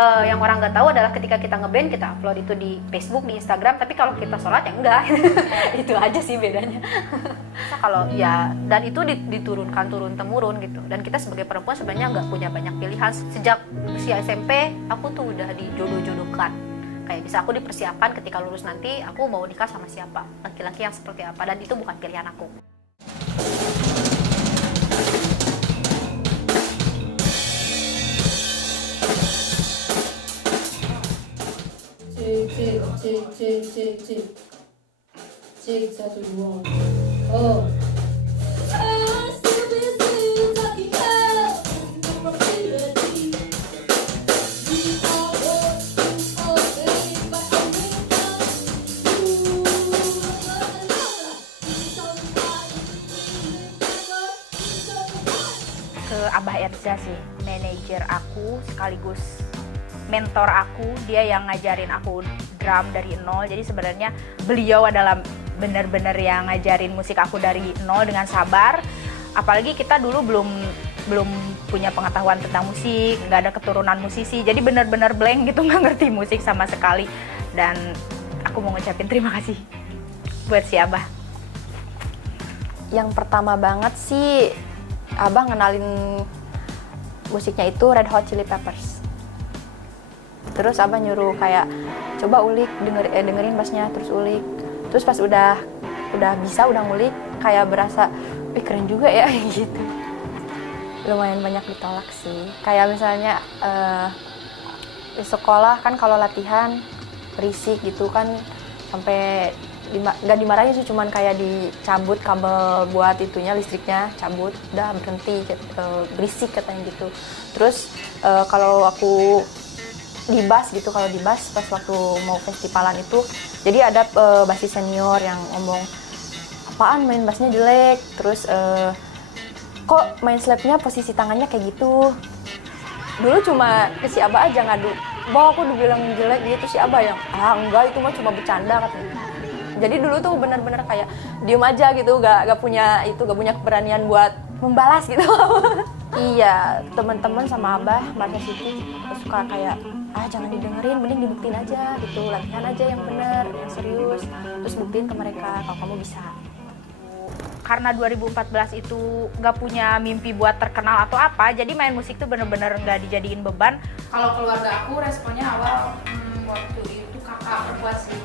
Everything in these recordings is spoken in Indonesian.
yang orang nggak tahu adalah ketika kita ngeband kita upload itu di Facebook, di Instagram, tapi kalau kita sholat ya enggak. Itu aja sih bedanya. Kalau ya, dan itu diturunkan turun temurun gitu, dan kita sebagai perempuan sebenarnya nggak punya banyak pilihan. Sejak usia SMP aku tuh udah dijodoh-jodohkan, kayak bisa aku dipersiapkan ketika lulus nanti aku mau nikah sama siapa, laki-laki yang seperti apa, dan itu bukan pilihan aku. Cek 1 2. Oh. Ke Abah Erza sih, manajer aku sekaligus mentor aku, dia yang ngajarin aku drum dari nol. Jadi sebenarnya beliau adalah benar-benar yang ngajarin musik aku dari nol dengan sabar. Apalagi kita dulu belum punya pengetahuan tentang musik, nggak ada keturunan musisi, jadi benar-benar blank gitu, nggak ngerti musik sama sekali. Dan aku mau ngucapin terima kasih buat si Abah. Yang pertama banget sih Abah ngenalin musiknya itu Red Hot Chili Peppers. Terus Abah nyuruh kayak coba ulik, dengerin bassnya, terus ulik. Terus pas udah bisa, udah ngulik, kayak berasa, keren juga ya gitu. Lumayan banyak ditolak sih. Kayak misalnya di sekolah kan kalau latihan berisik gitu kan, sampai nggak dimarahin sih, cuman kayak dicabut kabel buat itunya, listriknya cabut, udah berhenti, berisik katanya gitu. Terus kalau aku di bass gitu, kalau di bass pas waktu mau festivalan itu, jadi ada bassis senior yang ngomong, apaan main bassnya jelek, terus kok main slapnya posisi tangannya kayak gitu. Dulu cuma ke si Abah aja ngadu, bahwa aku dibilang jelek gitu, si Abah yang enggak, itu mah cuma bercanda katanya. Jadi dulu tuh benar-benar kayak diem aja gitu, gak punya keberanian buat membalas gitu. Iya, teman-teman sama Abah Marta Siti suka kayak, jangan didengerin, mending dibuktiin aja gitu, latihan aja yang bener, yang serius, terus buktiin ke mereka kalau kamu bisa. Karena 2014 itu gak punya mimpi buat terkenal atau apa, jadi main musik tuh bener-bener gak dijadiin beban. Kalau keluarga aku responnya awal waktu itu kakak perempuan sih,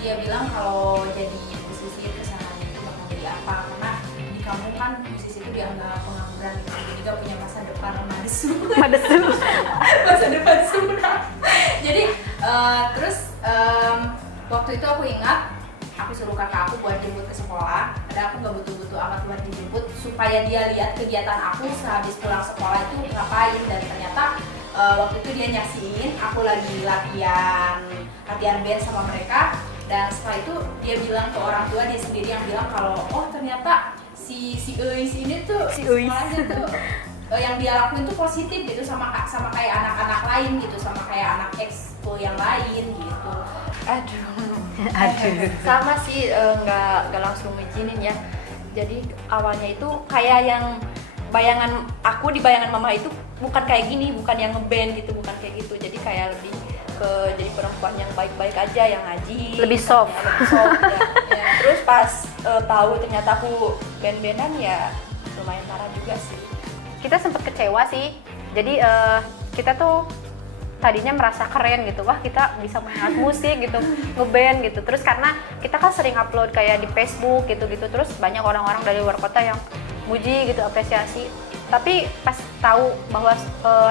dia bilang kalau jadi musisi kesananya itu bakal jadi apa, karena di kamu kan musisi itu dianggap pengangguran gitu, jadi gak punya masa depan, madesu masa depan suram. Jadi terus waktu itu aku ingat aku suruh kakak aku buat jemput ke sekolah, karena aku gak butuh-butuh amat buat dijemput, supaya dia lihat kegiatan aku sehabis pulang sekolah itu ngapain. Dan ternyata waktu itu dia nyaksiin aku lagi latihan band sama mereka. Dan setelah itu dia bilang ke orang tua, dia sendiri yang bilang kalau ternyata si Eis ini tuh sekolahnya tuh yang dia lakuin tuh positif gitu, sama kayak anak-anak lain gitu, sama kayak anak ekskul yang lain gitu. Aduh. Sama sih, nggak langsung ngizinin ya. Jadi awalnya itu kayak yang bayangan aku di bayangan mama itu bukan kayak gini, bukan yang ngeband gitu, bukan kayak gitu. Jadi kayak lebih ke jadi perempuan yang baik-baik aja, yang ngaji, Lebih soft. Ya. Terus pas tahu ternyata aku band-bandan, ya lumayan parah juga sih. Kita sempat kecewa sih, jadi kita tuh tadinya merasa keren gitu, wah kita bisa main alat musik gitu, ngeband gitu. Terus karena kita kan sering upload kayak di Facebook gitu-gitu, terus banyak orang-orang dari luar kota yang muji gitu, apresiasi. Tapi pas tahu bahwa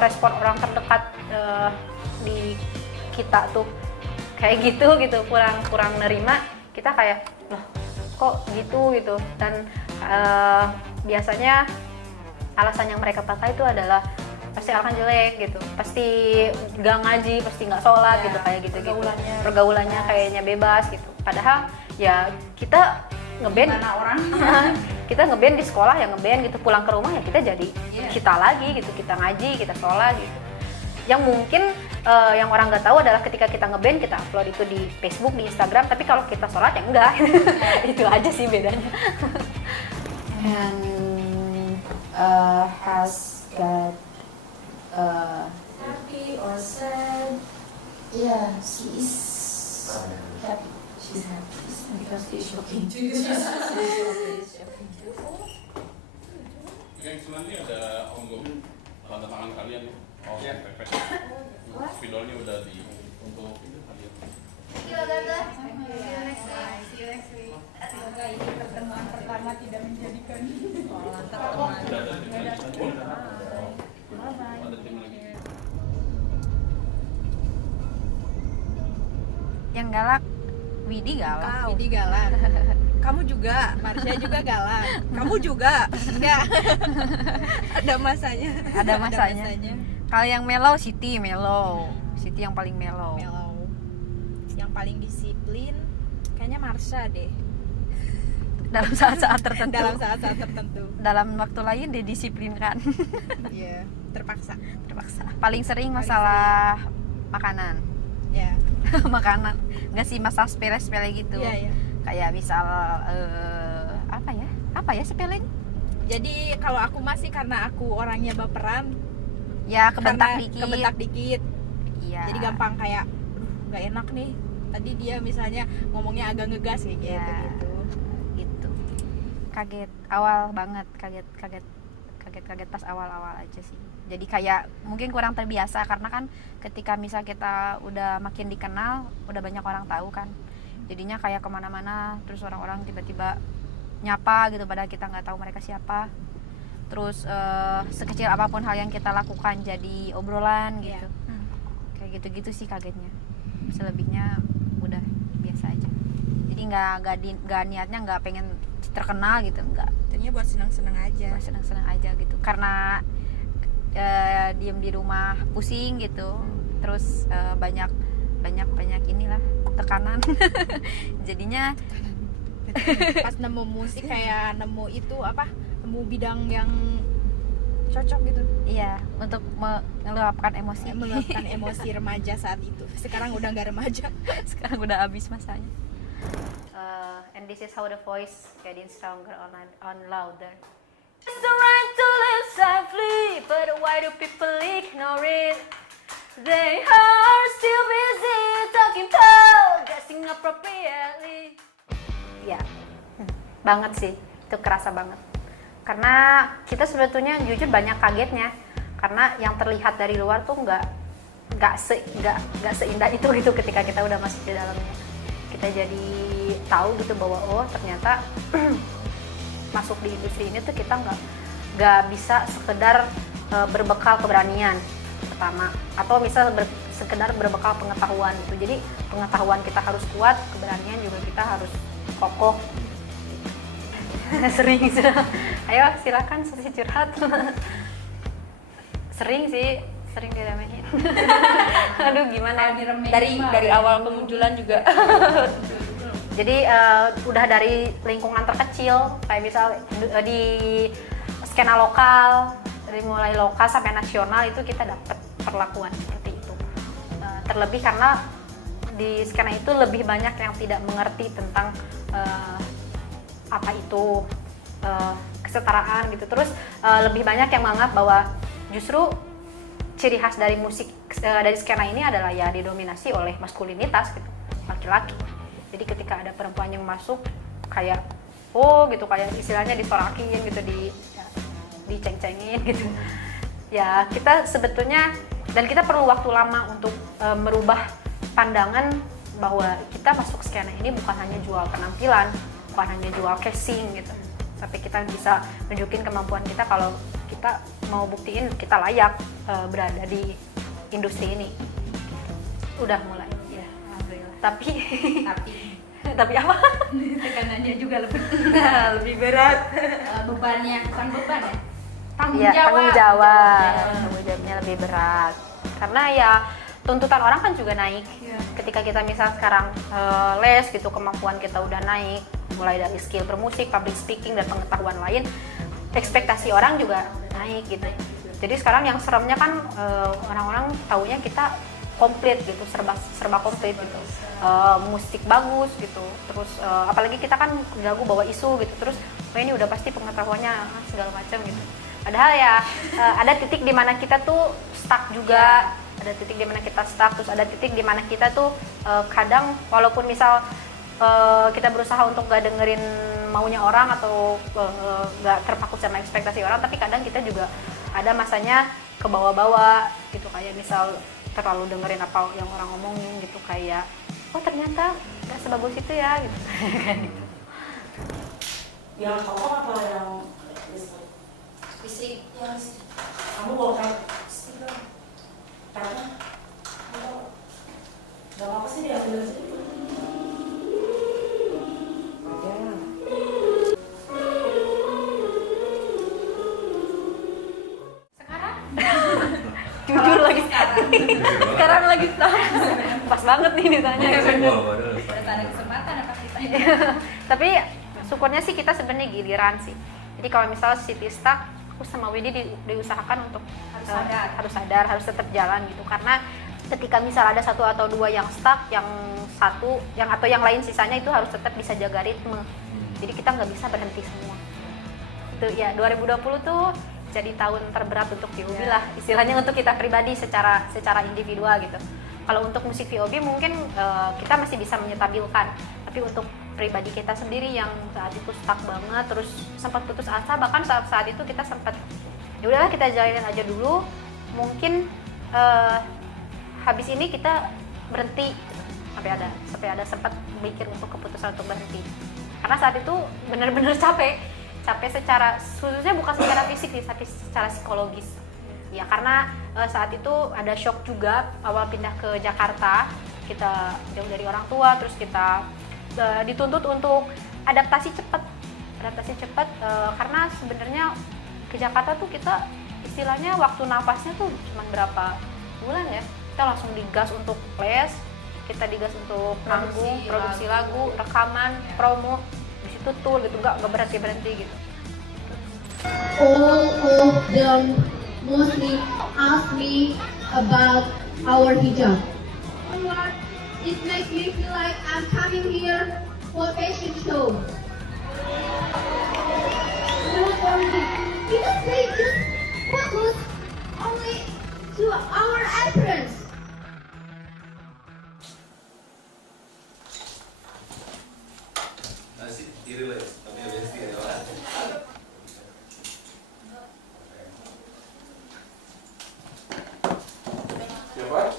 respon orang terdekat di kita tuh kayak gitu kurang nerima, kita kayak loh kok gitu. Dan biasanya alasan yang mereka pakai itu adalah pasti akan jelek gitu, pasti gak ngaji, pasti gak sholat gitu, kayak gitu pergaulannya kayaknya bebas gitu. Padahal ya kita ngeband, kita ngeband di sekolah ya ngeband gitu, pulang ke rumah ya kita jadi kita lagi gitu, kita ngaji, kita sholat gitu. Yang mungkin yang orang nggak tahu adalah ketika kita ngeband kita upload itu di Facebook, di Instagram, tapi kalau kita sholat ya enggak. Itu aja sih bedanya. And has got happy or sad? Yeah, she is happy. She's happy because she's shocking too. She's shocking too. Yang sebenarnya ada ongoing tanda tangan kalian ya. Oh, ya. Spidolnya udah di untuk itu kalian. Semoga ini pertemuan pertama tidak menjadikan Udah ada tim lagi. Ada tim lagi. Yang galak Widi galak. Widi galak. Kamu juga, Marsha juga galak. Kamu juga. Enggak. Ada masanya. Ada masanya. Kalau yang mellow Siti yang paling mellow. Yang paling disiplin kayaknya Marsha deh. Dalam saat-saat tertentu. Dalam saat-saat tertentu. Dalam waktu lain didisiplinkan. Iya, terpaksa. Paling sering masalah makanan. Ya. Makanan. Enggak sih masalah sepele-sepele gitu. Iya. Kayak misal apa ya sepelenya? Jadi kalau aku masih karena aku orangnya baperan, Ya kebentak kebentak dikit. Iya. Jadi gampang kayak nggak enak nih. Tadi dia misalnya ngomongnya agak ngegas kayak gitu. Iya. Gitu. Kaget awal banget, kaget pas awal-awal aja sih. Jadi kayak mungkin kurang terbiasa karena kan ketika misal kita udah makin dikenal, udah banyak orang tahu kan. Jadinya kayak kemana-mana, terus orang-orang tiba-tiba nyapa gitu padahal kita nggak tahu mereka siapa. Terus sekecil apapun hal yang kita lakukan jadi obrolan gitu. Kayak gitu-gitu sih kagetnya. Selebihnya udah biasa aja. Jadi nggak niatnya nggak pengen terkenal gitu, nggak. Jadinya buat senang-senang aja. Buat senang-senang aja gitu. Karena diem di rumah pusing gitu. Terus banyak inilah tekanan. Jadinya pas nemu musik kayak nemu bidang yang cocok gitu. iya, untuk meluapkan emosi. Meluapkan emosi remaja saat itu. Sekarang udah nggak remaja. Sekarang udah habis masanya. And this is how the voice getting stronger on louder. It's the right to live softly, but why do people ignore it? They are still busy talking tall, dressing appropriately. Ya, banget sih, itu kerasa banget. Karena kita sebetulnya jujur banyak kagetnya, karena yang terlihat dari luar tuh nggak seindah itu gitu ketika kita udah masuk di dalamnya. Kita jadi tahu gitu bahwa oh ternyata masuk di industri ini tuh kita nggak bisa sekedar berbekal keberanian pertama, atau misal sekedar berbekal pengetahuan gitu. Jadi pengetahuan kita harus kuat, keberanian juga kita harus kokoh. Sering sih. Ayo silakan sesi curhat. Sering diremehin. Aduh gimana? Dari awal kemunculan juga. Jadi udah dari lingkungan terkecil, kayak misal di skena lokal, dari mulai lokal sampai nasional itu kita dapat perlakuan seperti itu. Terlebih karena di skena itu lebih banyak yang tidak mengerti tentang apa itu kesetaraan gitu. Terus lebih banyak yang menganggap bahwa justru ciri khas dari musik dari skena ini adalah ya didominasi oleh maskulinitas gitu, laki-laki. Jadi ketika ada perempuan yang masuk kayak oh gitu, kayak istilahnya disorakin gitu, diceng-cengin gitu. Ya kita sebetulnya, dan kita perlu waktu lama untuk merubah pandangan bahwa kita masuk skena ini bukan hanya jual penampilan, bukan hanya jual casing gitu. Sampai kita bisa nunjukin kemampuan kita kalau kita mau buktiin kita layak berada di industri ini. Udah mulai. Ya, alhamdulillah. Tapi apa? Tekanannya juga Lebih berat. bebannya bukan beban ya. Tanggung jawabnya lebih berat. Karena ya tuntutan orang kan juga naik. Ketika kita misal sekarang les gitu, kemampuan kita udah naik, mulai dari skill bermusik, public speaking dan pengetahuan lain, ekspektasi orang juga naik gitu. Jadi sekarang yang seremnya kan orang-orang taunya kita komplit gitu, serba komplit gitu. Musik bagus gitu. Terus apalagi kita kan jago bawa isu gitu. Terus oh ini udah pasti pengetahuannya segala macam gitu. Padahal ya ada titik di mana kita tuh stuck juga. ada titik di mana kita stuck, terus ada titik di mana kita tuh kadang walaupun misal kita berusaha untuk gak dengerin maunya orang atau gak terpaku sama ekspektasi orang, tapi kadang kita juga ada masanya ke bawah-bawah gitu, kayak misal terlalu dengerin apa yang orang ngomongin gitu, kayak oh ternyata gak sebagus itu ya gitu. Yang kamu apa yang Fisik. yang kamu bawa kayak stiker karena nggak apa sih diambil dari situ. Ya. Sekarang Jujur lagi sekarang lagi stuck. Pas banget nih ditanya. udah ada kesempatan apa kita ini? Tapi syukurnya sih kita sebenarnya giliran sih. Jadi kalau misalnya Siti stuck, aku sama Widi diusahakan untuk harus sadar, harus tetap jalan gitu. Karena ketika misal ada satu atau dua yang stuck, yang lain sisanya itu harus tetap bisa jaga ritme. Jadi kita nggak bisa berhenti semua. Itu ya 2020 tuh jadi tahun terberat untuk VOB lah, istilahnya untuk kita pribadi secara individual gitu. Kalau untuk musik VOB mungkin kita masih bisa menyetabilkan, tapi untuk pribadi kita sendiri yang saat itu stuck banget, terus sempat putus asa, bahkan saat itu kita sempat ya udahlah kita jalanin aja dulu, mungkin habis ini kita berhenti sampai ada sempat mikir untuk keputusan untuk berhenti, karena saat itu benar-benar capek secara, khususnya bukan secara fisik sih, tapi secara psikologis ya, karena saat itu ada shock juga awal pindah ke Jakarta, kita jauh dari orang tua, terus kita dituntut untuk adaptasi cepat karena sebenarnya ke Jakarta tuh kita istilahnya waktu nafasnya tuh cuma berapa bulan ya, kita langsung digas untuk les, kita digas untuk manggung, produksi lagu, rekaman, promo, di situ tuh gitu, nggak berhenti gitu. All of them mostly ask me about our hijab. It makes me feel like I'm coming here for fashion show. Not only because they just focus only to our appearance. Nasi iri lah, tapi habis dia ya. Siapa?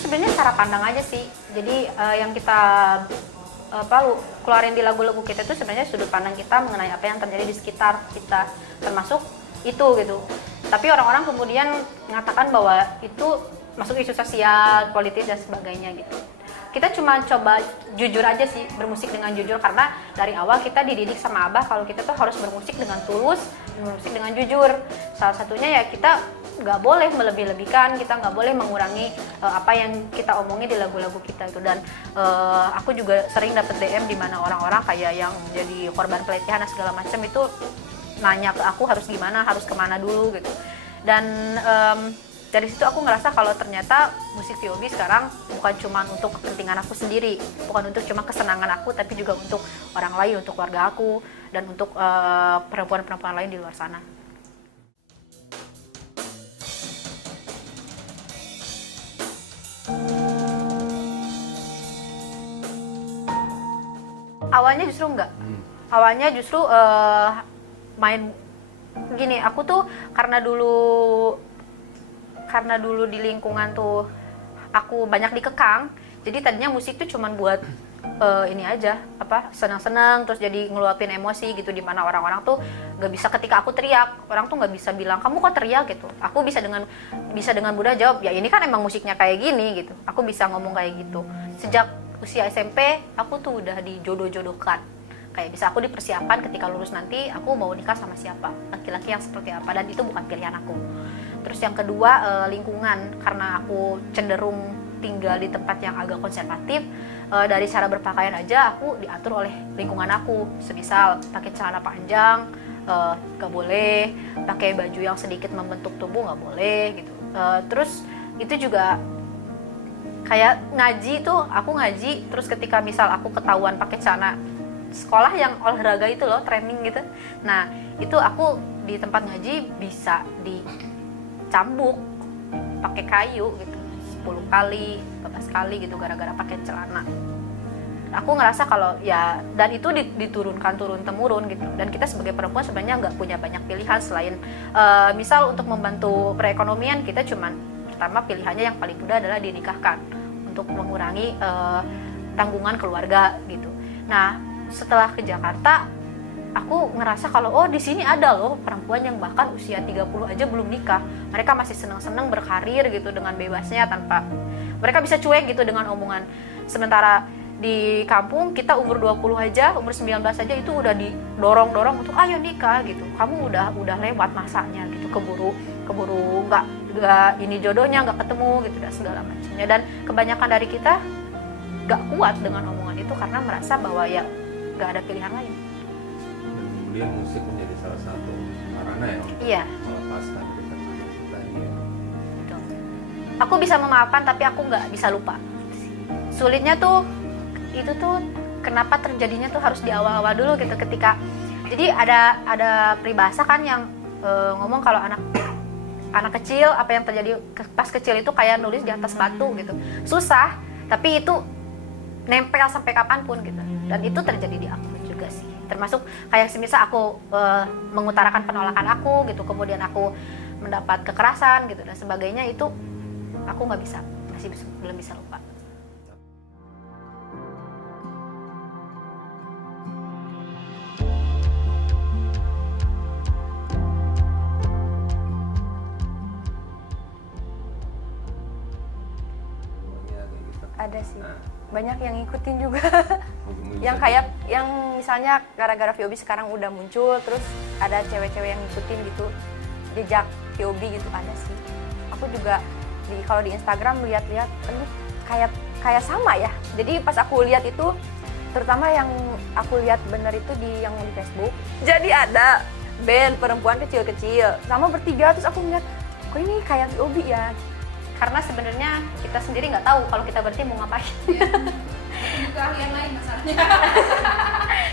Sebenarnya cara pandang aja sih. Jadi yang kita keluarin di lagu-lagu kita itu sebenarnya sudut pandang kita mengenai apa yang terjadi di sekitar kita, termasuk itu gitu. Tapi orang-orang kemudian mengatakan bahwa itu masuk isu sosial, politis dan sebagainya gitu. Kita cuma coba jujur aja sih, bermusik dengan jujur, karena dari awal kita dididik sama Abah kalau kita tuh harus bermusik dengan tulus, bermusik dengan jujur. Salah satunya ya kita nggak boleh melebih-lebihkan, kita nggak boleh mengurangi apa yang kita omongin di lagu-lagu kita itu. Dan aku juga sering dapet DM di mana orang-orang kayak yang jadi korban pelecehan dan segala macam itu nanya ke aku harus gimana, harus kemana dulu gitu. Dan dari situ aku ngerasa kalau ternyata musik VOB sekarang bukan cuma untuk kepentingan aku sendiri, bukan untuk cuma kesenangan aku, tapi juga untuk orang lain, untuk keluarga aku, dan untuk perempuan-perempuan lain di luar sana. Awalnya justru enggak. Awalnya justru main gini, aku tuh karena dulu di lingkungan tuh aku banyak dikekang, jadi tadinya musik tuh cuman buat ini aja, senang-senang, terus jadi ngeluapin emosi gitu, dimana orang-orang tuh nggak bisa, ketika aku teriak, orang tuh nggak bisa bilang kamu kok teriak gitu. Aku bisa dengan mudah jawab, ya ini kan emang musiknya kayak gini gitu. Aku bisa ngomong kayak gitu. Sejak usia SMP aku tuh udah dijodoh-jodohkan, kayak bisa aku dipersiapkan ketika lulus nanti aku mau nikah sama siapa, laki-laki yang seperti apa, dan itu bukan pilihan aku. Terus yang kedua lingkungan, karena aku cenderung tinggal di tempat yang agak konservatif, dari cara berpakaian aja aku diatur oleh lingkungan aku. Semisal pakai celana panjang nggak boleh, pakai baju yang sedikit membentuk tubuh nggak boleh gitu. Terus itu juga kayak ngaji tuh, aku ngaji terus ketika misal aku ketahuan pakai celana sekolah yang olahraga itu loh, training gitu. Nah itu aku di tempat ngaji bisa dicambuk pakai kayu gitu 10 kali, 15 kali gitu gara-gara pakai celana. Aku ngerasa kalau ya, dan itu diturunkan turun-temurun gitu. Dan kita sebagai perempuan sebenarnya nggak punya banyak pilihan selain misal untuk membantu perekonomian, kita cuman pertama pilihannya yang paling mudah adalah dinikahkan untuk mengurangi tanggungan keluarga gitu. Nah setelah ke Jakarta, aku ngerasa kalau di sini ada loh perempuan yang bahkan usia 30 aja belum nikah. Mereka masih senang-senang berkarir gitu dengan bebasnya, tanpa mereka bisa cuek gitu dengan omongan. Sementara di kampung kita umur 20 aja, umur 19 aja itu udah didorong-dorong untuk ayo nikah gitu. Kamu udah lewat masanya gitu, keburu nggak ini jodohnya nggak ketemu gitu dan segala macamnya. Dan kebanyakan dari kita nggak kuat dengan omongan itu karena merasa bahwa ya nggak ada pilihan lain. Kemudian musik menjadi salah satu sarana ya untuk Iya. melepaskan kedekatan itu tadi ya. Betul. Aku bisa memaafkan tapi aku nggak bisa lupa. Sulitnya tuh itu tuh kenapa terjadinya tuh harus di awal-awal dulu gitu, ketika jadi ada peribahasa kan yang ngomong kalau anak kecil apa yang terjadi pas kecil itu kayak nulis di atas batu gitu, susah tapi itu nempel sampai kapanpun gitu. Dan itu terjadi di aku juga sih, termasuk kayak semisal aku mengutarakan penolakan aku gitu, kemudian aku mendapat kekerasan gitu dan sebagainya, itu aku nggak bisa, belum bisa lupa. Ada sih, banyak yang ngikutin juga. Yang kayak yang misalnya gara-gara VOB sekarang udah muncul, terus ada cewek-cewek yang ngikutin gitu, jejak VOB gitu, ada sih. Aku juga kalau di Instagram lihat-lihat, kayak sama ya. Jadi pas aku lihat itu, terutama yang aku lihat bener itu yang di Facebook. Jadi ada band perempuan kecil-kecil sama bertiga, terus aku ngeliat, kok ini kayak VOB ya. Karena sebenarnya kita sendiri nggak tahu kalau kita berarti mau ngapain. Itu keahlian lain masalahnya.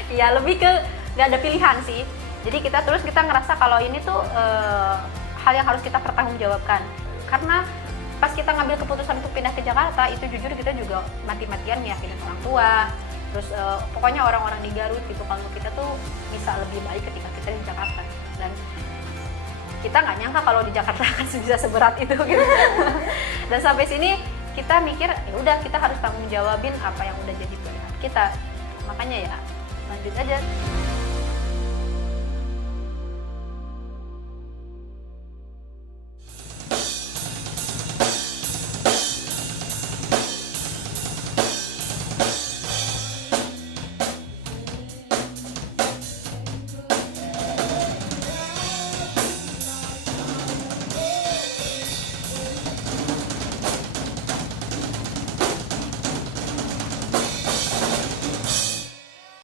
Ya lebih ke nggak ada pilihan sih. Jadi kita ngerasa kalau ini tuh hal yang harus kita pertanggungjawabkan. Karena pas kita ngambil keputusan untuk pindah ke Jakarta, itu jujur kita juga mati-matian meyakinin orang tua. Terus pokoknya orang-orang di Garut gitu, kalau kita tuh bisa lebih baik ketika kita di Jakarta. Dan kita nggak nyangka kalau di Jakarta akan bisa seberat itu gitu. Dan sampai sini kita mikir ya udah, kita harus tanggung jawabin apa yang udah jadi pilihan kita. Makanya ya lanjut aja.